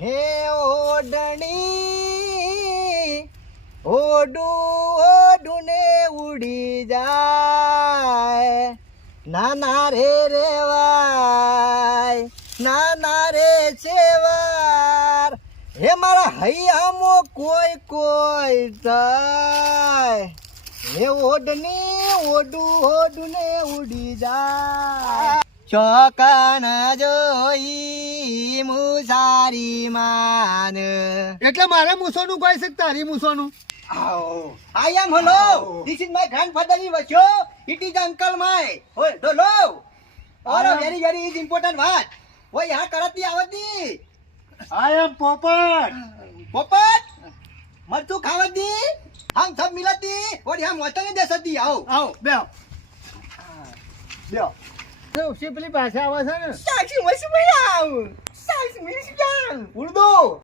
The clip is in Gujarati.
હે ઓડણી ઓડું ઓડું ને ઉડી જાય નાના રે રેવાય નાના રે સેવાર હે મારા હૈયામો કોઈ કોઈ થાય હે ઓડની ઓડું ઓડું ને ઉડી જાય ચોકન જોઈ મુસારી માન એટલે મારે મૂસોનું કોઈ છે તારી મૂસોનું I am hello. This is my grandfather in Vacho. It is uncle my. Oh, hello. Or a very very is important what? Oh, यहाँ करती आवती. I am પોપટ. पोपट. मर्चू खावती. हम सब मिलती. और यहाँ मौसम नहीं दे सकती. आओ. આવો બેહો બેહો તો પેલી ભાષા આવે છે ને साक्षी मस्त में आओ. साक्षी मिल जाओ. ઉર્દુ